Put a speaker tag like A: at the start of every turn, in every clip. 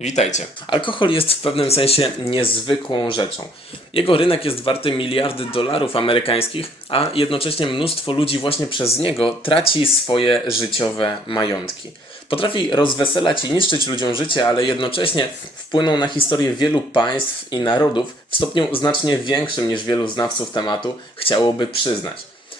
A: Witajcie. Alkohol jest w pewnym sensie niezwykłą rzeczą. Jego rynek jest warty miliardy dolarów amerykańskich, a jednocześnie mnóstwo ludzi właśnie przez niego traci swoje życiowe majątki. Potrafi rozweselać i niszczyć ludziom życie, ale jednocześnie wpłynął na historię wielu państw i narodów w stopniu znacznie większym niż wielu znawców tematu chciałoby przyznać.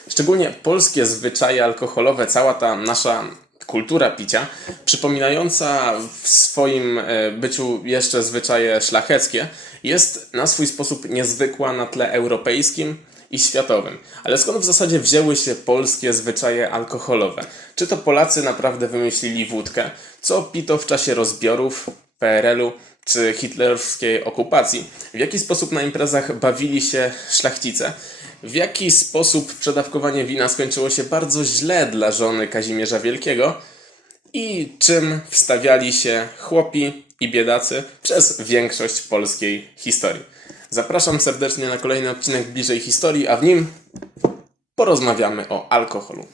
A: Szczególnie polskie zwyczaje alkoholowe, cała ta nasza kultura picia, przypominająca w swoim e, byciu jeszcze zwyczaje szlacheckie, jest na swój sposób niezwykła na tle europejskim i światowym. Ale skąd w zasadzie wzięły się polskie zwyczaje alkoholowe? Czy to Polacy naprawdę wymyślili wódkę? Co pito w czasie rozbiorów PRL-u czy hitlerowskiej okupacji? W jaki sposób na imprezach bawili się szlachcice? W jaki sposób przedawkowanie wina skończyło się bardzo źle dla żony Kazimierza Wielkiego? I czym wstawiali się chłopi i biedacy przez większość polskiej historii? Zapraszam serdecznie na kolejny odcinek Bliżej Historii, a w nim porozmawiamy o alkoholu.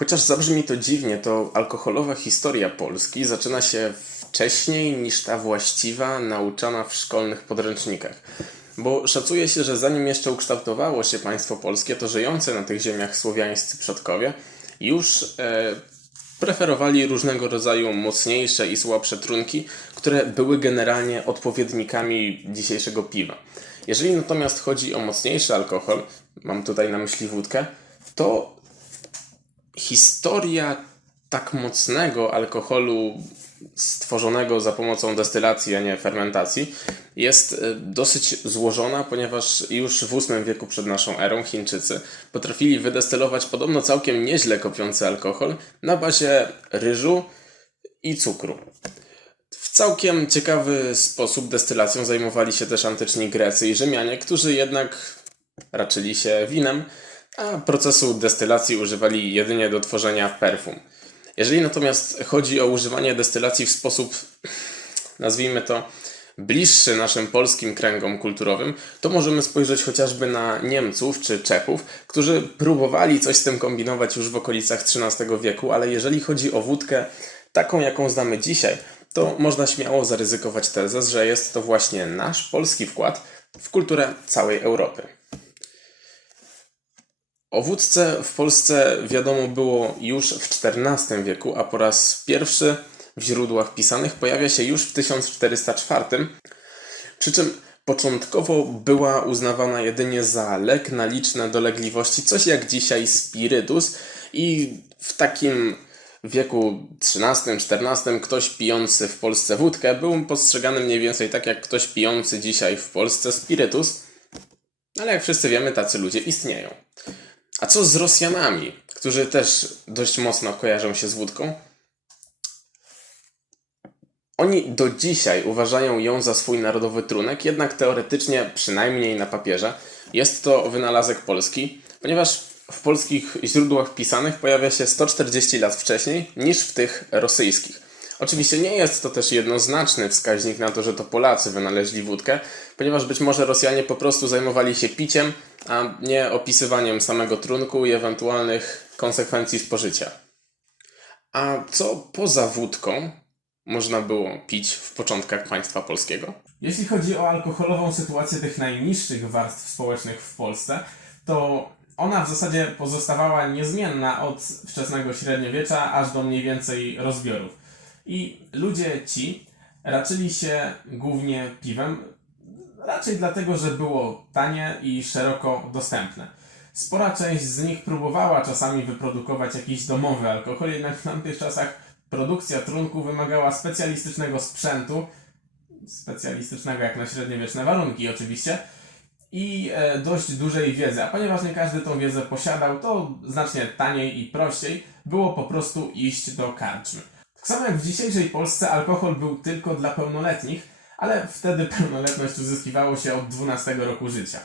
A: Chociaż zabrzmi to dziwnie, to alkoholowa historia Polski zaczyna się wcześniej niż ta właściwa, nauczana w szkolnych podręcznikach. Bo szacuje się, że zanim jeszcze ukształtowało się państwo polskie, to żyjący na tych ziemiach słowiańscy przodkowie już e, preferowali różnego rodzaju mocniejsze i słabsze trunki, które były generalnie odpowiednikami dzisiejszego piwa. Jeżeli natomiast chodzi o mocniejszy alkohol, mam tutaj na myśli wódkę, to historia tak mocnego alkoholu stworzonego za pomocą destylacji, a nie fermentacji, jest e, dosyć złożona, ponieważ już w VIII wieku przed naszą erą Chińczycy potrafili wydestylować podobno całkiem nieźle kopiący alkohol na bazie ryżu i cukru. W całkiem ciekawy sposób destylacją zajmowali się też antyczni Grecy i Rzymianie, którzy jednak raczyli się winem, a procesu destylacji używali jedynie do tworzenia perfum. Jeżeli natomiast chodzi o używanie destylacji w sposób, nazwijmy to, bliższy naszym polskim kręgom kulturowym, to możemy spojrzeć chociażby na Niemców czy Czechów, którzy próbowali coś z tym kombinować już w okolicach XIII wieku, ale jeżeli chodzi o wódkę taką, jaką znamy dzisiaj, to można śmiało zaryzykować tezę, że jest to właśnie nasz polski wkład w kulturę całej Europy. O wódce w Polsce wiadomo było już w XIV wieku, a po raz pierwszy w źródłach pisanych pojawia się już w 1404, przy czym początkowo była uznawana jedynie za lek na liczne dolegliwości, coś jak dzisiaj spirytus i w takim wieku XIII-XIV ktoś pijący w Polsce wódkę był postrzegany mniej więcej tak jak ktoś pijący dzisiaj w Polsce spirytus, ale jak wszyscy wiemy, tacy ludzie istnieją. A co z Rosjanami, którzy też dość mocno kojarzą się z wódką? Oni do dzisiaj uważają ją za swój narodowy trunek, jednak teoretycznie, przynajmniej na papierze, jest to wynalazek polski, ponieważ w polskich źródłach pisanych pojawia się 140 lat wcześniej niż w tych rosyjskich. Oczywiście nie jest to też jednoznaczny wskaźnik na to, że to Polacy wynaleźli wódkę, ponieważ być może Rosjanie po prostu zajmowali się piciem, a nie opisywaniem samego trunku i ewentualnych konsekwencji spożycia. A co poza wódką można było pić w początkach państwa polskiego?
B: Jeśli chodzi o alkoholową sytuację tych najniższych warstw społecznych w Polsce, to ona w zasadzie pozostawała niezmienna od wczesnego średniowiecza aż do mniej więcej rozbiorów. I ludzie ci raczyli się głównie piwem, raczej dlatego, że było tanie i szeroko dostępne. Spora część z nich próbowała czasami wyprodukować jakiś domowy alkohol, jednak w tamtych czasach produkcja trunku wymagała specjalistycznego sprzętu, specjalistycznego jak na średniowieczne warunki oczywiście, i e, dość dużej wiedzy. A ponieważ nie każdy tą wiedzę posiadał, to znacznie taniej i prościej było po prostu iść do karczmy. Tak samo jak w dzisiejszej Polsce alkohol był tylko dla pełnoletnich, ale wtedy pełnoletność uzyskiwało się od 12 roku życia.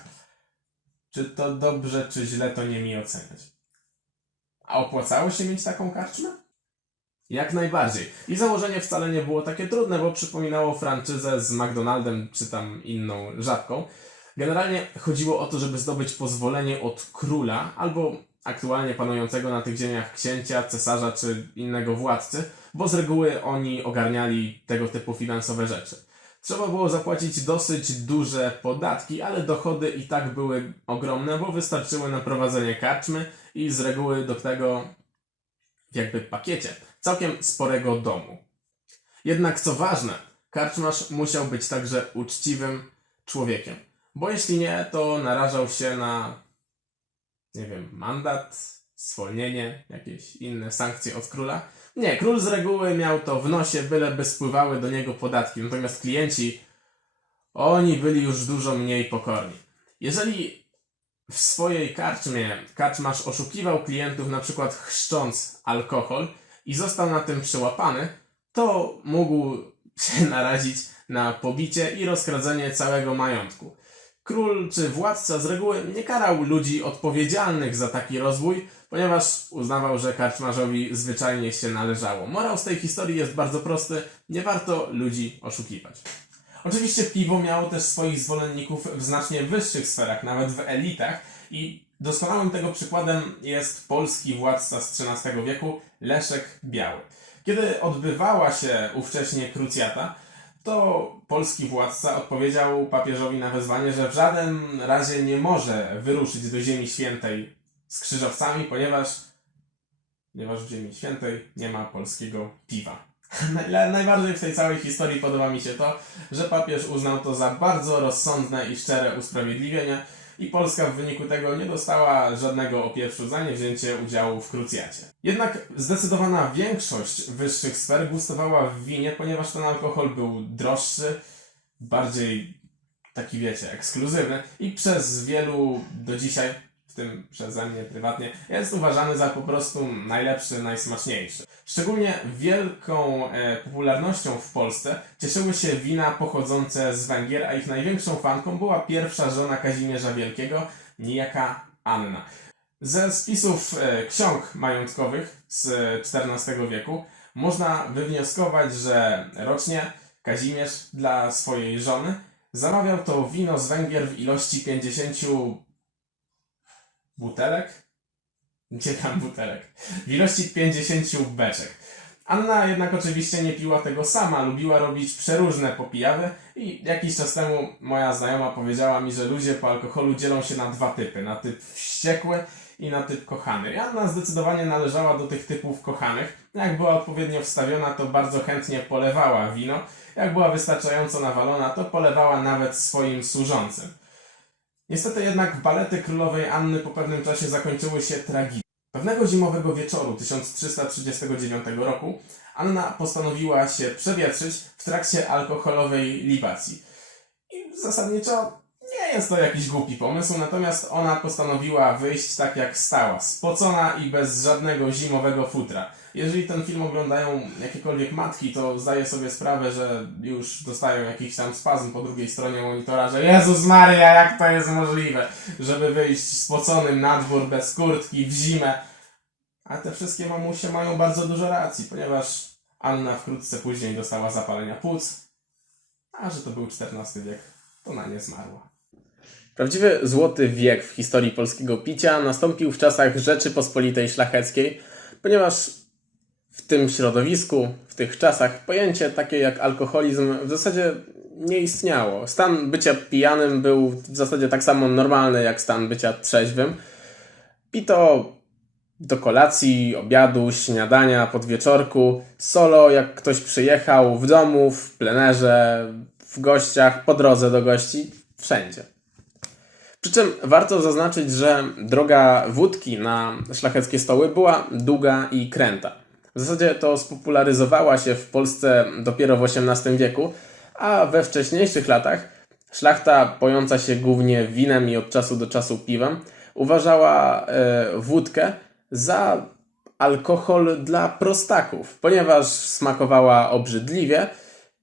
B: Czy to dobrze, czy źle, to nie mi oceniać. A opłacało się mieć taką karczmę? Jak najbardziej. I założenie wcale nie było takie trudne, bo przypominało franczyzę z McDonaldem czy tam inną żabką. Generalnie chodziło o to, żeby zdobyć pozwolenie od króla albo aktualnie panującego na tych ziemiach księcia, cesarza czy innego władcy, bo z reguły oni ogarniali tego typu finansowe rzeczy. Trzeba było zapłacić dosyć duże podatki, ale dochody i tak były ogromne, bo wystarczyły na prowadzenie karczmy i z reguły do tego jakby pakiecie całkiem sporego domu. Jednak co ważne, karczmarz musiał być także uczciwym człowiekiem, bo jeśli nie, to narażał się na, nie wiem, mandat, zwolnienie, jakieś inne sankcje od króla. Nie, król z reguły miał to w nosie, byleby spływały do niego podatki, natomiast klienci, oni byli już dużo mniej pokorni. Jeżeli w swojej karczmie karczmarz oszukiwał klientów, na przykład chrzcząc alkohol i został na tym przyłapany, to mógł się narazić na pobicie i rozkradzenie całego majątku. Król czy władca z reguły nie karał ludzi odpowiedzialnych za taki rozwój, ponieważ uznawał, że karczmarzowi zwyczajnie się należało. Morał z tej historii jest bardzo prosty: nie warto ludzi oszukiwać. Oczywiście piwo miało też swoich zwolenników w znacznie wyższych sferach, nawet w elitach i doskonałym tego przykładem jest polski władca z XIII wieku Leszek Biały. Kiedy odbywała się ówcześnie krucjata, to polski władca odpowiedział papieżowi na wezwanie, że w żadnym razie nie może wyruszyć do Ziemi Świętej z krzyżowcami, ponieważ, ponieważ w Ziemi Świętej nie ma polskiego piwa. Najbardziej w tej całej historii podoba mi się to, że papież uznał to za bardzo rozsądne i szczere usprawiedliwienie i Polska w wyniku tego nie dostała żadnego opieprzu za niewzięcie udziału w krucjacie. Jednak zdecydowana większość wyższych sfer gustowała w winie, ponieważ ten alkohol był droższy, bardziej taki wiecie, ekskluzywny i przez wielu do dzisiaj, w tym przeze mnie prywatnie, jest uważany za po prostu najlepszy, najsmaczniejszy. Szczególnie wielką e, popularnością w Polsce cieszyły się wina pochodzące z Węgier, a ich największą fanką była pierwsza żona Kazimierza Wielkiego, niejaka Anna. Ze spisów e, ksiąg majątkowych z XIV wieku można wywnioskować, że rocznie Kazimierz dla swojej żony zamawiał to wino z Węgier w ilości 50 butelek? Gdzie tam butelek? W ilości 50 beczek. Anna jednak oczywiście nie piła tego sama, lubiła robić przeróżne popijawy i jakiś czas temu moja znajoma powiedziała mi, że ludzie po alkoholu dzielą się na dwa typy, na typ wściekły i na typ kochany. I Anna zdecydowanie należała do tych typów kochanych. Jak była odpowiednio wstawiona, to bardzo chętnie polewała wino. Jak była wystarczająco nawalona, to polewała nawet swoim służącym. Niestety jednak balety królowej Anny po pewnym czasie zakończyły się tragicznie. Pewnego zimowego wieczoru 1339 roku Anna postanowiła się przewietrzyć w trakcie alkoholowej libacji. I zasadniczo nie jest to jakiś głupi pomysł, natomiast ona postanowiła wyjść tak jak stała, spocona i bez żadnego zimowego futra. Jeżeli ten film oglądają jakiekolwiek matki, to zdaję sobie sprawę, że już dostają jakiś tam spazm po drugiej stronie monitora, że Jezus Maria, jak to jest możliwe, żeby wyjść spoconym na dwór bez kurtki w zimę. A te wszystkie mamusie mają bardzo dużo racji, ponieważ Anna wkrótce później dostała zapalenia płuc, a że to był XIV wiek, to na nie zmarła.
A: Prawdziwy złoty wiek w historii polskiego picia nastąpił w czasach Rzeczypospolitej Szlacheckiej, ponieważ w tym środowisku, w tych czasach pojęcie takie jak alkoholizm w zasadzie nie istniało. Stan bycia pijanym był w zasadzie tak samo normalny jak stan bycia trzeźwym. Pito do kolacji, obiadu, śniadania, podwieczorku, solo jak ktoś przyjechał, w domu, w plenerze, w gościach, po drodze do gości, wszędzie. Przy czym warto zaznaczyć, że droga wódki na szlacheckie stoły była długa i kręta. W zasadzie to spopularyzowała się w Polsce dopiero w XVIII wieku, a we wcześniejszych latach szlachta, pojąca się głównie winem i od czasu do czasu piwem, uważała e, wódkę za alkohol dla prostaków, ponieważ smakowała obrzydliwie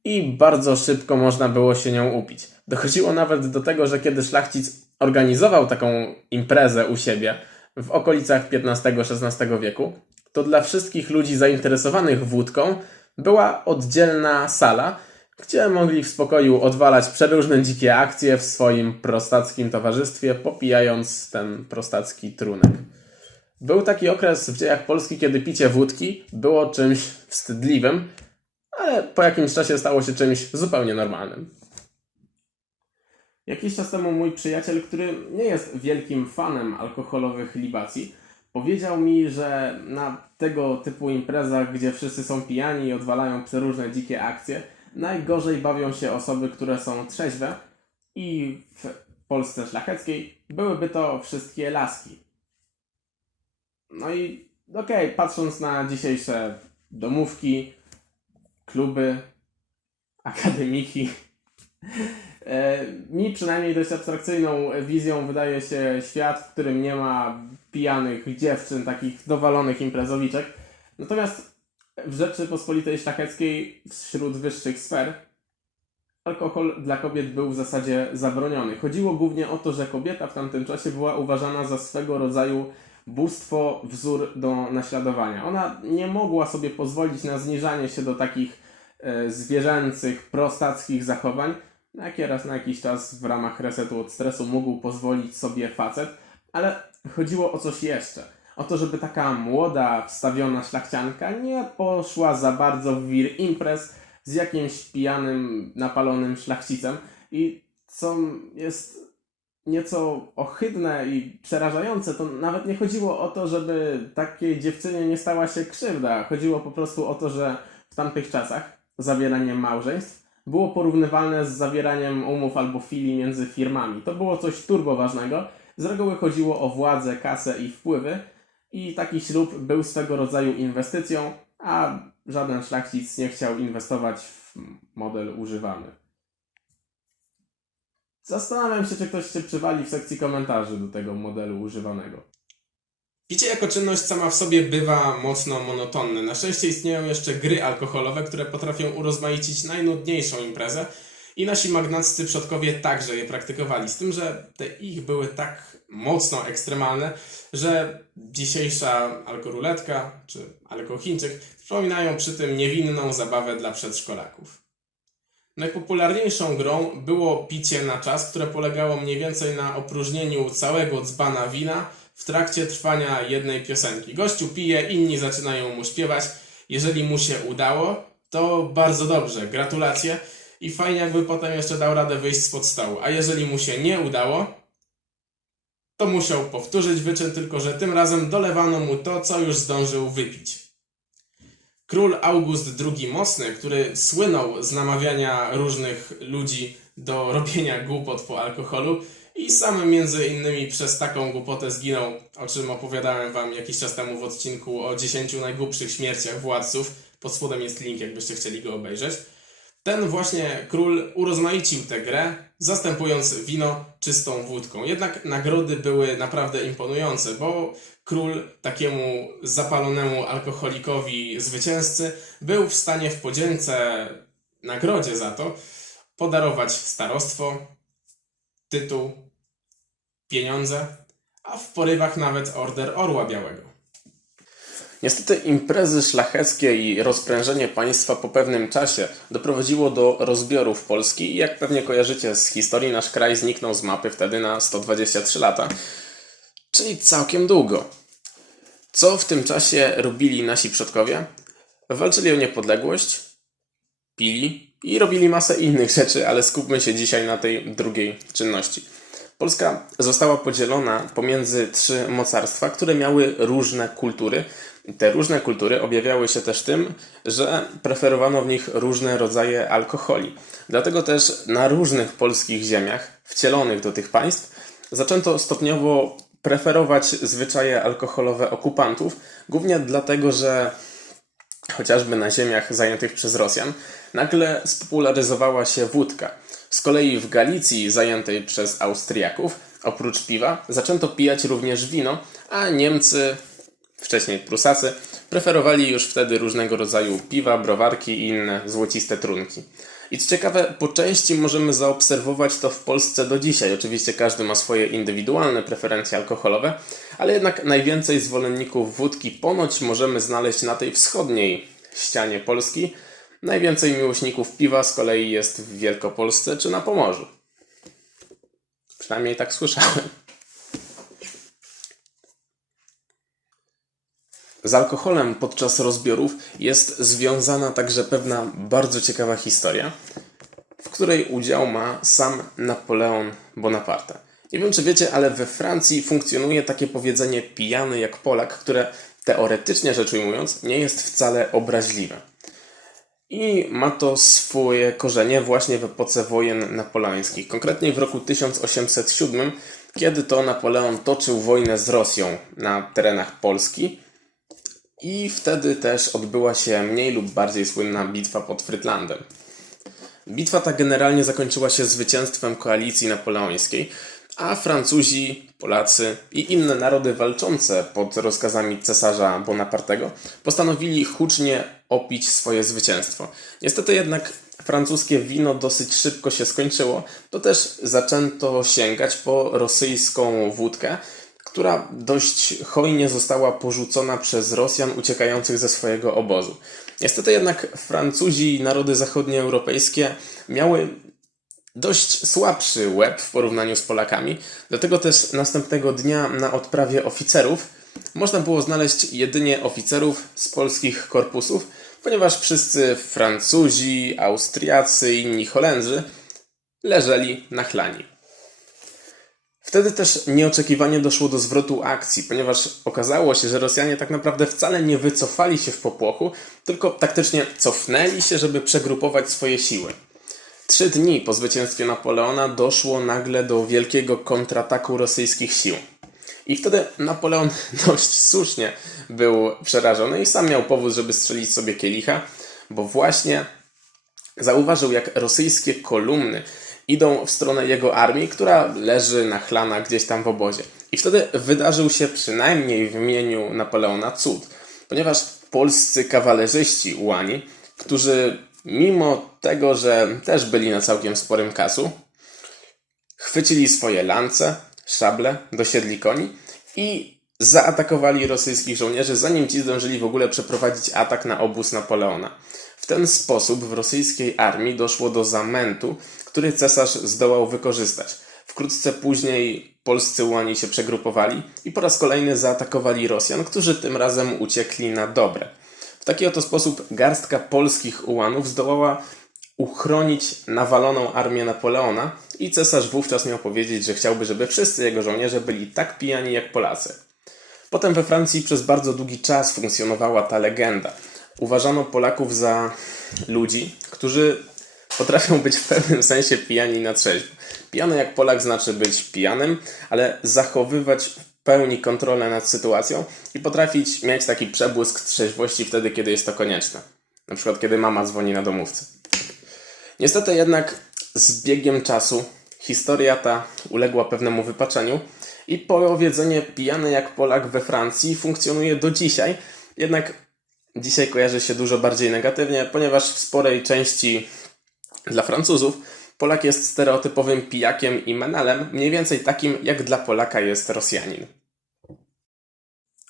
A: i bardzo szybko można było się nią upić. Dochodziło nawet do tego, że kiedy szlachcic organizował taką imprezę u siebie w okolicach XV-XVI wieku, to dla wszystkich ludzi zainteresowanych wódką była oddzielna sala, gdzie mogli w spokoju odwalać przeróżne dzikie akcje w swoim prostackim towarzystwie, popijając ten prostacki trunek. Był taki okres w dziejach Polski, kiedy picie wódki było czymś wstydliwym, ale po jakimś czasie stało się czymś zupełnie normalnym. Jakiś czas temu mój przyjaciel, który nie jest wielkim fanem alkoholowych libacji, powiedział mi, że na tego typu imprezach, gdzie wszyscy są pijani i odwalają przeróżne dzikie akcje, najgorzej bawią się osoby, które są trzeźwe i w Polsce szlacheckiej byłyby to wszystkie laski. No i okej, patrząc na dzisiejsze domówki, kluby, akademiki, mi przynajmniej dość abstrakcyjną wizją wydaje się świat, w którym nie ma pijanych dziewczyn, takich dowalonych imprezowiczek. Natomiast w Rzeczypospolitej Szlacheckiej wśród wyższych sfer alkohol dla kobiet był w zasadzie zabroniony. Chodziło głównie o to, że kobieta w tamtym czasie była uważana za swego rodzaju bóstwo, wzór do naśladowania. Ona nie mogła sobie pozwolić na zniżanie się do takich e, zwierzęcych, prostackich zachowań, jakie raz na jakiś czas w ramach resetu od stresu mógł pozwolić sobie facet, ale chodziło o coś jeszcze. O to, żeby taka młoda, wstawiona szlachcianka nie poszła za bardzo w wir imprez z jakimś pijanym, napalonym szlachcicem. I co jest nieco ohydne i przerażające, to nawet nie chodziło o to, żeby takiej dziewczynie nie stała się krzywda. Chodziło po prostu o to, że w tamtych czasach zawieranie małżeństw było porównywalne z zawieraniem umów albo filii między firmami. To było coś turbo ważnego. Z reguły chodziło o władzę, kasę i wpływy i taki ślub był swego rodzaju inwestycją, a żaden szlachcic nie chciał inwestować w model używany. Zastanawiam się, czy ktoś się przywali w sekcji komentarzy do tego modelu używanego. Picie jako czynność sama w sobie bywa mocno monotonne. Na szczęście istnieją jeszcze gry alkoholowe, które potrafią urozmaicić najnudniejszą imprezę i nasi magnaccy przodkowie także je praktykowali. Z tym, że te ich były tak mocno ekstremalne, że dzisiejsza alkoruletka czy alkochińczyk przypominają przy tym niewinną zabawę dla przedszkolaków. Najpopularniejszą grą było picie na czas, które polegało mniej więcej na opróżnieniu całego dzbana wina w trakcie trwania jednej piosenki. Gościu pije, inni zaczynają mu śpiewać. Jeżeli mu się udało, to bardzo dobrze, gratulacje. I fajnie jakby potem jeszcze dał radę wyjść spod stołu. A jeżeli mu się nie udało, to musiał powtórzyć wyczyn, tylko że tym razem dolewano mu to, co już zdążył wypić. Król August II Mocny, który słynął z namawiania różnych ludzi do robienia głupot po alkoholu i sam między innymi przez taką głupotę zginął, o czym opowiadałem wam jakiś czas temu w odcinku o 10 najgłupszych śmierciach władców. Pod spodem jest link, jakbyście chcieli go obejrzeć. Ten właśnie król urozmaicił tę grę, zastępując wino czystą wódką. Jednak nagrody były naprawdę imponujące, bo król takiemu zapalonemu alkoholikowi zwycięzcy był w stanie w podzięce nagrodzie za to podarować starostwo, tytuł, pieniądze, a w porywach nawet order Orła Białego. Niestety imprezy szlacheckie i rozprężenie państwa po pewnym czasie doprowadziło do rozbiorów Polski i jak pewnie kojarzycie z historii, nasz kraj zniknął z mapy wtedy na 123 lata, czyli całkiem długo. Co w tym czasie robili nasi przodkowie? Walczyli o niepodległość, pili i robili masę innych rzeczy, ale skupmy się dzisiaj na tej drugiej czynności. Polska została podzielona pomiędzy trzy mocarstwa, które miały różne kultury. Te różne kultury objawiały się też tym, że preferowano w nich różne rodzaje alkoholi. Dlatego też na różnych polskich ziemiach, wcielonych do tych państw, zaczęto stopniowo preferować zwyczaje alkoholowe okupantów, głównie dlatego, że chociażby na ziemiach zajętych przez Rosjan, nagle spopularyzowała się wódka. Z kolei w Galicji zajętej przez Austriaków, oprócz piwa, zaczęto pijać również wino, a Niemcy, wcześniej Prusacy, preferowali już wtedy różnego rodzaju piwa, browarki i inne złociste trunki. I co ciekawe, po części możemy zaobserwować to w Polsce do dzisiaj. Oczywiście każdy ma swoje indywidualne preferencje alkoholowe, ale jednak najwięcej zwolenników wódki ponoć możemy znaleźć na tej wschodniej ścianie Polski. Najwięcej miłośników piwa z kolei jest w Wielkopolsce czy na Pomorzu. Przynajmniej tak słyszałem. Z alkoholem podczas rozbiorów jest związana także pewna bardzo ciekawa historia, w której udział ma sam Napoleon Bonaparte. Nie wiem, czy wiecie, ale we Francji funkcjonuje takie powiedzenie pijany jak Polak, które teoretycznie rzecz ujmując nie jest wcale obraźliwe. I ma to swoje korzenie właśnie w epoce wojen napoleońskich, konkretnie w roku 1807, kiedy to Napoleon toczył wojnę z Rosją na terenach Polski. I wtedy też odbyła się mniej lub bardziej słynna bitwa pod Frytlandem. Bitwa ta generalnie zakończyła się zwycięstwem koalicji napoleońskiej, a Francuzi, Polacy i inne narody walczące pod rozkazami cesarza Bonapartego postanowili hucznie opić swoje zwycięstwo. Niestety jednak francuskie wino dosyć szybko się skończyło, to też zaczęto sięgać po rosyjską wódkę, która dość hojnie została porzucona przez Rosjan uciekających ze swojego obozu. Niestety jednak Francuzi i narody zachodnioeuropejskie miały dość słabszy łeb w porównaniu z Polakami, dlatego też następnego dnia na odprawie oficerów można było znaleźć jedynie oficerów z polskich korpusów, ponieważ wszyscy Francuzi, Austriacy i inni Holendrzy leżeli nachlani. Wtedy też nieoczekiwanie doszło do zwrotu akcji, ponieważ okazało się, że Rosjanie tak naprawdę wcale nie wycofali się w popłochu, tylko taktycznie cofnęli się, żeby przegrupować swoje siły. Trzy dni po zwycięstwie Napoleona doszło nagle do wielkiego kontrataku rosyjskich sił. I wtedy Napoleon dość słusznie był przerażony i sam miał powód, żeby strzelić sobie kielicha, bo właśnie zauważył, jak rosyjskie kolumny idą w stronę jego armii, która leży nachlana gdzieś tam w obozie. I wtedy wydarzył się przynajmniej w imieniu Napoleona cud, ponieważ polscy kawalerzyści ułani, którzy mimo tego, że też byli na całkiem sporym kasu, chwycili swoje lance, szable, dosiedli koni i zaatakowali rosyjskich żołnierzy, zanim ci zdążyli w ogóle przeprowadzić atak na obóz Napoleona. W ten sposób w rosyjskiej armii doszło do zamętu, który cesarz zdołał wykorzystać. Wkrótce później polscy ułani się przegrupowali i po raz kolejny zaatakowali Rosjan, którzy tym razem uciekli na dobre. W taki oto sposób garstka polskich ułanów zdołała uchronić nawaloną armię Napoleona i cesarz wówczas miał powiedzieć, że chciałby, żeby wszyscy jego żołnierze byli tak pijani jak Polacy. Potem we Francji przez bardzo długi czas funkcjonowała ta legenda. Uważano Polaków za ludzi, którzy potrafią być w pewnym sensie pijani na trzeźwo. Pijany jak Polak znaczy być pijanym, ale zachowywać w pełni kontrolę nad sytuacją i potrafić mieć taki przebłysk trzeźwości wtedy, kiedy jest to konieczne. Na przykład, kiedy mama dzwoni na domówce. Niestety jednak z biegiem czasu historia ta uległa pewnemu wypaczeniu i powiedzenie pijany jak Polak we Francji funkcjonuje do dzisiaj, jednak dzisiaj kojarzy się dużo bardziej negatywnie, ponieważ w sporej części dla Francuzów Polak jest stereotypowym pijakiem i menelem, mniej więcej takim jak dla Polaka jest Rosjanin.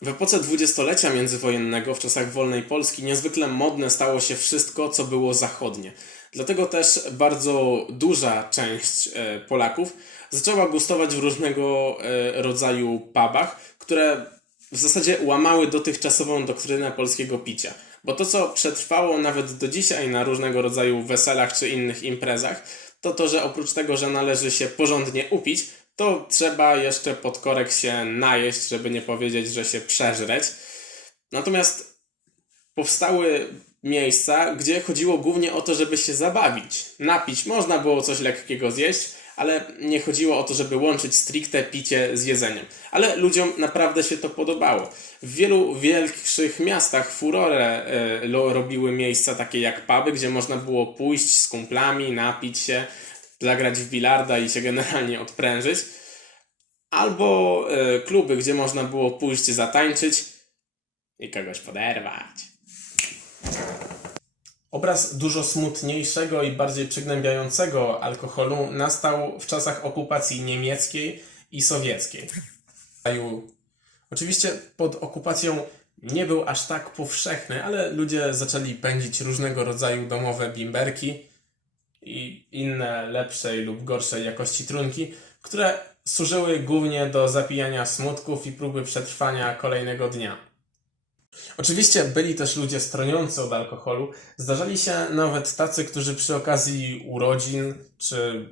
A: W epoce dwudziestolecia międzywojennego, w czasach wolnej Polski, niezwykle modne stało się wszystko, co było zachodnie. Dlatego też bardzo duża część e, Polaków zaczęła gustować w różnego e, rodzaju pubach, które w zasadzie łamały dotychczasową doktrynę polskiego picia. Bo to, co przetrwało nawet do dzisiaj na różnego rodzaju weselach czy innych imprezach, to to, że oprócz tego, że należy się porządnie upić, to trzeba jeszcze pod korek się najeść, żeby nie powiedzieć, że się przeżreć. Natomiast powstały miejsca, gdzie chodziło głównie o to, żeby się zabawić, napić. Można było coś lekkiego zjeść, ale nie chodziło o to, żeby łączyć stricte picie z jedzeniem. Ale ludziom naprawdę się to podobało. W wielu większych miastach furorę e, robiły miejsca takie jak puby, gdzie można było pójść z kumplami, napić się, zagrać w bilarda i się generalnie odprężyć. Albo e, kluby, gdzie można było pójść zatańczyć i kogoś poderwać. Obraz dużo smutniejszego i bardziej przygnębiającego alkoholu nastał w czasach okupacji niemieckiej i sowieckiej. Oczywiście pod okupacją nie był aż tak powszechny, ale ludzie zaczęli pędzić różnego rodzaju domowe bimberki i inne lepszej lub gorszej jakości trunki, które służyły głównie do zapijania smutków i próby przetrwania kolejnego dnia. Oczywiście byli też ludzie stroniący od alkoholu. Zdarzali się nawet tacy, którzy przy okazji urodzin czy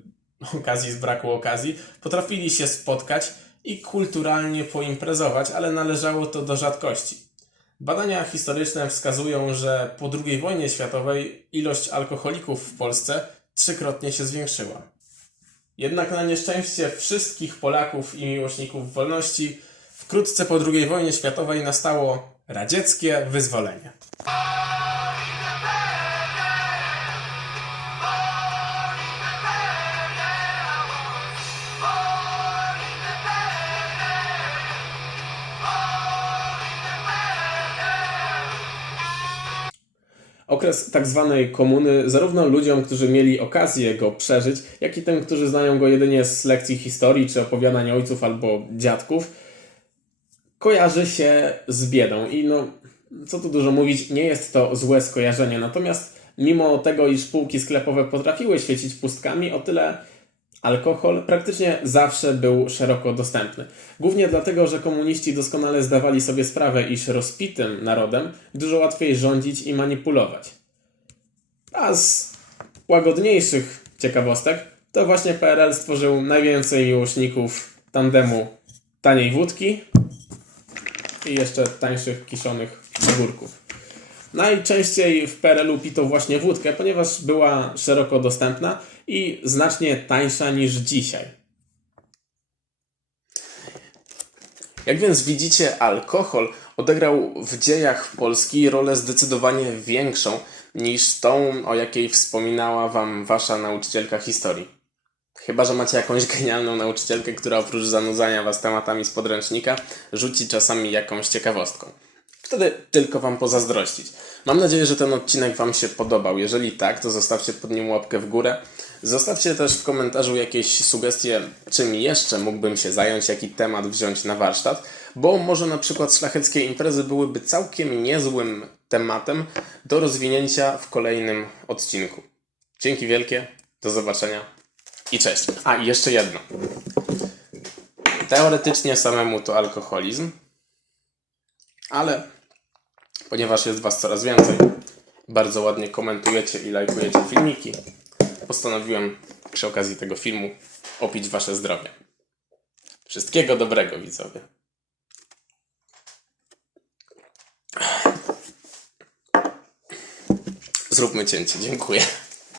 A: okazji z braku okazji potrafili się spotkać i kulturalnie poimprezować, ale należało to do rzadkości. Badania historyczne wskazują, że po II wojnie światowej ilość alkoholików w Polsce trzykrotnie się zwiększyła. Jednak na nieszczęście wszystkich Polaków i miłośników wolności wkrótce po II wojnie światowej nastało radzieckie wyzwolenie. Okres tak zwanej komuny, zarówno ludziom, którzy mieli okazję go przeżyć, jak i tym, którzy znają go jedynie z lekcji historii czy opowiadań ojców albo dziadków, kojarzy się z biedą. I no, co tu dużo mówić, nie jest to złe skojarzenie. Natomiast mimo tego, iż półki sklepowe potrafiły świecić pustkami, o tyle alkohol praktycznie zawsze był szeroko dostępny. Głównie dlatego, że komuniści doskonale zdawali sobie sprawę, iż rozpitym narodem dużo łatwiej rządzić i manipulować. A z łagodniejszych ciekawostek, to właśnie PRL stworzył najwięcej miłośników tandemu taniej wódki i jeszcze tańszych kiszonych ogórków. Najczęściej w PRL-u pito właśnie wódkę, ponieważ była szeroko dostępna i znacznie tańsza niż dzisiaj. Jak więc widzicie, alkohol odegrał w dziejach Polski rolę zdecydowanie większą niż tą, o jakiej wspominała wam wasza nauczycielka historii. Chyba, że macie jakąś genialną nauczycielkę, która oprócz zanudzania was tematami z podręcznika, rzuci czasami jakąś ciekawostką. Wtedy tylko Wam pozazdrościć. Mam nadzieję, że ten odcinek Wam się podobał. Jeżeli tak, to zostawcie pod nim łapkę w górę. Zostawcie też w komentarzu jakieś sugestie, czym jeszcze mógłbym się zająć, jaki temat wziąć na warsztat, bo może na przykład szlacheckie imprezy byłyby całkiem niezłym tematem do rozwinięcia w kolejnym odcinku. Dzięki wielkie, do zobaczenia i cześć. A i jeszcze jedno. Teoretycznie samemu to alkoholizm, ale ponieważ jest Was coraz więcej, bardzo ładnie komentujecie i lajkujecie filmiki, postanowiłem przy okazji tego filmu opić Wasze zdrowie. Wszystkiego dobrego, widzowie. Zróbmy cięcie. Dziękuję.